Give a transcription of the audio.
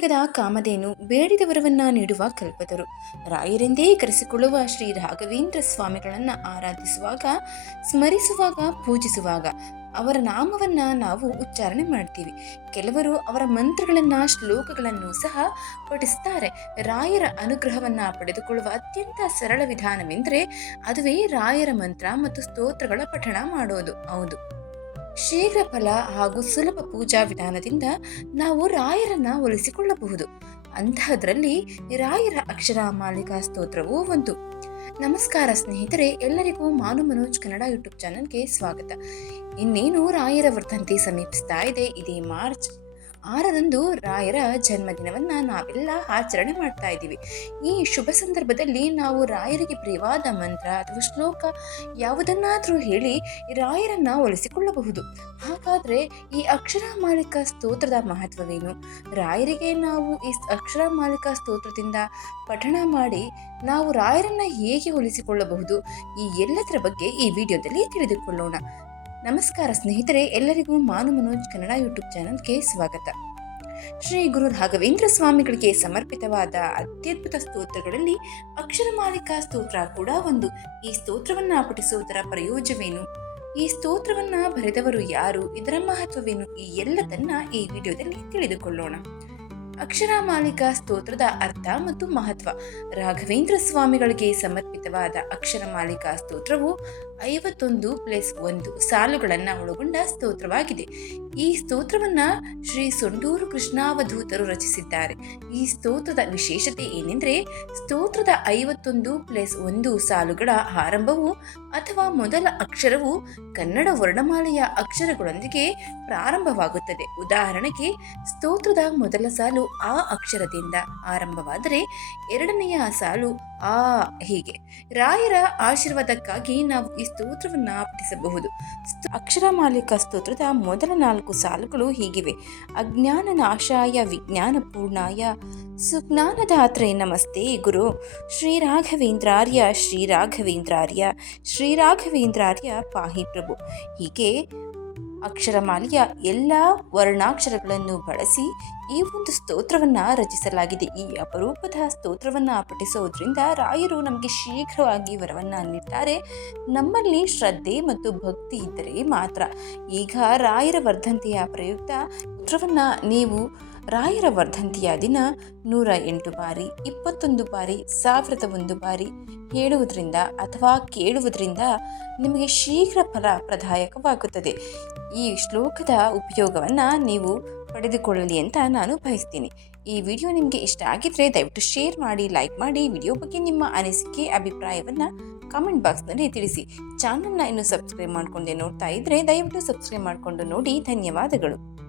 ಬೇಗದ ಕಾಮಧೇನು ಬೇಡಿದವರವನ್ನ ನೀಡುವ ಕಲ್ಪತರು. ರಾಯರೆಂದೇ ಕರೆಸಿಕೊಳ್ಳುವ ಶ್ರೀ ರಾಘವೇಂದ್ರ ಸ್ವಾಮಿಗಳನ್ನು ಆರಾಧಿಸುವಾಗ, ಸ್ಮರಿಸುವಾಗ, ಪೂಜಿಸುವಾಗ ಅವರ ನಾಮವನ್ನ ನಾವು ಉಚ್ಚಾರಣೆ ಮಾಡ್ತೀವಿ. ಕೆಲವರು ಅವರ ಮಂತ್ರಗಳನ್ನ, ಶ್ಲೋಕಗಳನ್ನು ಸಹ ಪಠಿಸ್ತಾರೆ. ರಾಯರ ಅನುಗ್ರಹವನ್ನ ಪಡೆದುಕೊಳ್ಳುವ ಅತ್ಯಂತ ಸರಳ ವಿಧಾನವೆಂದರೆ, ಅದುವೇ ರಾಯರ ಮಂತ್ರ ಮತ್ತು ಸ್ತೋತ್ರಗಳ ಪಠಣ ಮಾಡೋದು. ಹೌದು. ಶೀಘ್ರ ಫಲ ಹಾಗೂ ಸುಲಭ ಪೂಜಾ ವಿಧಾನದಿಂದ ನಾವು ರಾಯರನ್ನ ಒಲಿಸಿಕೊಳ್ಳಬಹುದು. ಅಂತಹದ್ರಲ್ಲಿ ರಾಯರ ಅಕ್ಷರ ಮಾಲಿಕಾ ಸ್ತೋತ್ರವೂ ಒಂದು. ನಮಸ್ಕಾರ ಸ್ನೇಹಿತರೆ, ಎಲ್ಲರಿಗೂ ಮಾನು ಮನೋಜ್ ಕನ್ನಡ ಯೂಟ್ಯೂಬ್ ಚಾನಲ್ಗೆ ಸ್ವಾಗತ. ಇನ್ನೇನು ರಾಯರ ವರ್ಧಂತಿ ಸಮೀಪಿಸ್ತಾ ಇದೆ, ಇದೇ ಮಾರ್ಚ್ ಆರರಂದು ರಾಯರ ಜನ್ಮದಿನವನ್ನು ನಾವೆಲ್ಲ ಆಚರಣೆ ಮಾಡ್ತಾ ಇದ್ದೀವಿ. ಈ ಶುಭ ಸಂದರ್ಭದಲ್ಲಿ ನಾವು ರಾಯರಿಗೆ ಪ್ರಿಯವಾದ ಮಂತ್ರ ಅಥವಾ ಶ್ಲೋಕ ಯಾವುದನ್ನಾದರೂ ಹೇಳಿ ರಾಯರನ್ನ ಒಲಿಸಿಕೊಳ್ಳಬಹುದು. ಹಾಗಾದರೆ ಈ ಅಕ್ಷರ ಮಾಲಿಕ ಸ್ತೋತ್ರದ ಮಹತ್ವವೇನು? ರಾಯರಿಗೆ ನಾವು ಈ ಅಕ್ಷರ ಮಾಲಿಕ ಸ್ತೋತ್ರದಿಂದ ಪಠಣ ಮಾಡಿ ನಾವು ರಾಯರನ್ನ ಹೇಗೆ ಒಲಿಸಿಕೊಳ್ಳಬಹುದು? ಈ ಎಲ್ಲದರ ಬಗ್ಗೆ ಈ ವಿಡಿಯೋದಲ್ಲಿ ತಿಳಿದುಕೊಳ್ಳೋಣ. ನಮಸ್ಕಾರ ಸ್ನೇಹಿತರೆ, ಎಲ್ಲರಿಗೂ ಮಾನು ಮನೋಜ್ ಕನ್ನಡ ಯೂಟ್ಯೂಬ್ ಚಾನಲ್ಗೆ ಸ್ವಾಗತ. ಶ್ರೀ ಗುರು ರಾಘವೇಂದ್ರ ಸ್ವಾಮಿಗಳಿಗೆ ಸಮರ್ಪಿತವಾದ ಅತ್ಯದ್ಭುತ ಸ್ತೋತ್ರಗಳಲ್ಲಿ ಅಕ್ಷರ ಮಾಲಿಕಾ ಸ್ತೋತ್ರ ಕೂಡ ಒಂದು. ಈ ಸ್ತೋತ್ರವನ್ನ ಪಠಿಸುವುದರ ಪ್ರಯೋಜನವೇನು ಈ ಸ್ತೋತ್ರವನ್ನ ಬರೆದವರು ಯಾರು? ಇದರ ಮಹತ್ವವೇನು? ಈ ಎಲ್ಲದನ್ನ ಈ ವಿಡಿಯೋದಲ್ಲಿ ತಿಳಿದುಕೊಳ್ಳೋಣ. ಅಕ್ಷರ ಮಾಲಿಕಾ ಸ್ತೋತ್ರದ ಅರ್ಥ ಮತ್ತು ಮಹತ್ವ. ರಾಘವೇಂದ್ರ ಸ್ವಾಮಿಗಳಿಗೆ ಸಮರ್ಪಿತವಾದ ಅಕ್ಷರ ಮಾಲಿಕಾ ಸ್ತೋತ್ರವು ಐವತ್ತೊಂದು ಪ್ಲಸ್ ಒಂದು ಸಾಲುಗಳನ್ನು ಒಳಗೊಂಡ ಸ್ತೋತ್ರವಾಗಿದೆ. ಈ ಸ್ತೋತ್ರವನ್ನ ಶ್ರೀ ಸೊಂಡೂರು ಕೃಷ್ಣಾವಧೂತರು ರಚಿಸಿದ್ದಾರೆ. ಈ ಸ್ತೋತ್ರದ ವಿಶೇಷತೆ ಏನೆಂದರೆ, ಸ್ತೋತ್ರದ ಐವತ್ತೊಂದು ಪ್ಲಸ್ ಒಂದು ಸಾಲುಗಳ ಆರಂಭವು ಅಥವಾ ಮೊದಲ ಅಕ್ಷರವು ಕನ್ನಡ ವರ್ಣಮಾಲೆಯ ಅಕ್ಷರಗಳೊಂದಿಗೆ ಪ್ರಾರಂಭವಾಗುತ್ತದೆ. ಉದಾಹರಣೆಗೆ, ಸ್ತೋತ್ರದ ಮೊದಲ ಸಾಲು ಆ ಅಕ್ಷರದಿಂದ ಆರಂಭವಾದರೆ, ಎರಡನೆಯ ಸಾಲು ಆ ಹೀಗೆ. ರಾಯರ ಆಶೀರ್ವಾದಕ್ಕಾಗಿ ನಾವು ಸ್ತೋತ್ರವನ್ನು ಅಕ್ಷರ ಮಾಲಿಕ ಸ್ತೋತ್ರದ ಮೊದಲ ನಾಲ್ಕು ಸಾಲುಗಳು ಹೀಗಿವೆ. ಅಜ್ಞಾನ ನಾಶಾಯ ವಿಜ್ಞಾನ ಪೂರ್ಣಾಯ. ಸುಜ್ಞಾನದಾತ್ರೆ ನಮಸ್ತೆ ಗುರು. ಶ್ರೀರಾಘವೇಂದ್ರಾರ್ಯ ಶ್ರೀರಾಘವೇಂದ್ರಾರ್ಯ ಶ್ರೀರಾಘವೇಂದ್ರಾರ್ಯ ಪಾಹಿ ಪ್ರಭು. ಹೀಗೆ ಅಕ್ಷರಮಾಲೆಯ ಎಲ್ಲ ವರ್ಣಾಕ್ಷರಗಳನ್ನು ಬಳಸಿ ಈ ಒಂದು ಸ್ತೋತ್ರವನ್ನು ರಚಿಸಲಾಗಿದೆ. ಈ ಅಪರೂಪದ ಸ್ತೋತ್ರವನ್ನು ಪಠಿಸೋದ್ರಿಂದ ರಾಯರು ನಮಗೆ ಶೀಘ್ರವಾಗಿ ವರವನ್ನು ನೀಡ್ತಾರೆ. ನಮ್ಮಲ್ಲಿ ಶ್ರದ್ಧೆ ಮತ್ತು ಭಕ್ತಿ ಇದ್ದರೆ ಮಾತ್ರ. ಈಗ ರಾಯರ ವರ್ಧಂತಿಯ ಪ್ರಯುಕ್ತ ಸ್ತೋತ್ರವನ್ನ ನೀವು ರಾಯರ ವರ್ಧಂತಿಯ ದಿನ ನೂರ ಎಂಟು ಬಾರಿ, ಇಪ್ಪತ್ತೊಂದು ಬಾರಿ, ಸಾವಿರದ ಒಂದು ಬಾರಿ ಹೇಳುವುದರಿಂದ ಅಥವಾ ಕೇಳುವುದರಿಂದ ನಿಮಗೆ ಶೀಘ್ರ ಫಲ ಪ್ರದಾಯಕವಾಗುತ್ತದೆ. ಈ ಶ್ಲೋಕದ ಉಪಯೋಗವನ್ನು ನೀವು ಪಡೆದುಕೊಳ್ಳಲಿ ಅಂತ ನಾನು ಬಯಸ್ತೀನಿ. ಈ ವಿಡಿಯೋ ನಿಮಗೆ ಇಷ್ಟ ಆಗಿದ್ರೆ ದಯವಿಟ್ಟು ಶೇರ್ ಮಾಡಿ, ಲೈಕ್ ಮಾಡಿ. ವಿಡಿಯೋ ಬಗ್ಗೆ ನಿಮ್ಮ ಅನಿಸಿಕೆ, ಅಭಿಪ್ರಾಯವನ್ನು ಕಾಮೆಂಟ್ ಬಾಕ್ಸ್ನಲ್ಲಿ ತಿಳಿಸಿ. ಚಾನಲ್ನ ಇನ್ನು ಸಬ್ಸ್ಕ್ರೈಬ್ ಮಾಡಿಕೊಂಡೆ ನೋಡ್ತಾ ಇದ್ದರೆ ದಯವಿಟ್ಟು ಸಬ್ಸ್ಕ್ರೈಬ್ ಮಾಡಿಕೊಂಡು ನೋಡಿ. ಧನ್ಯವಾದಗಳು.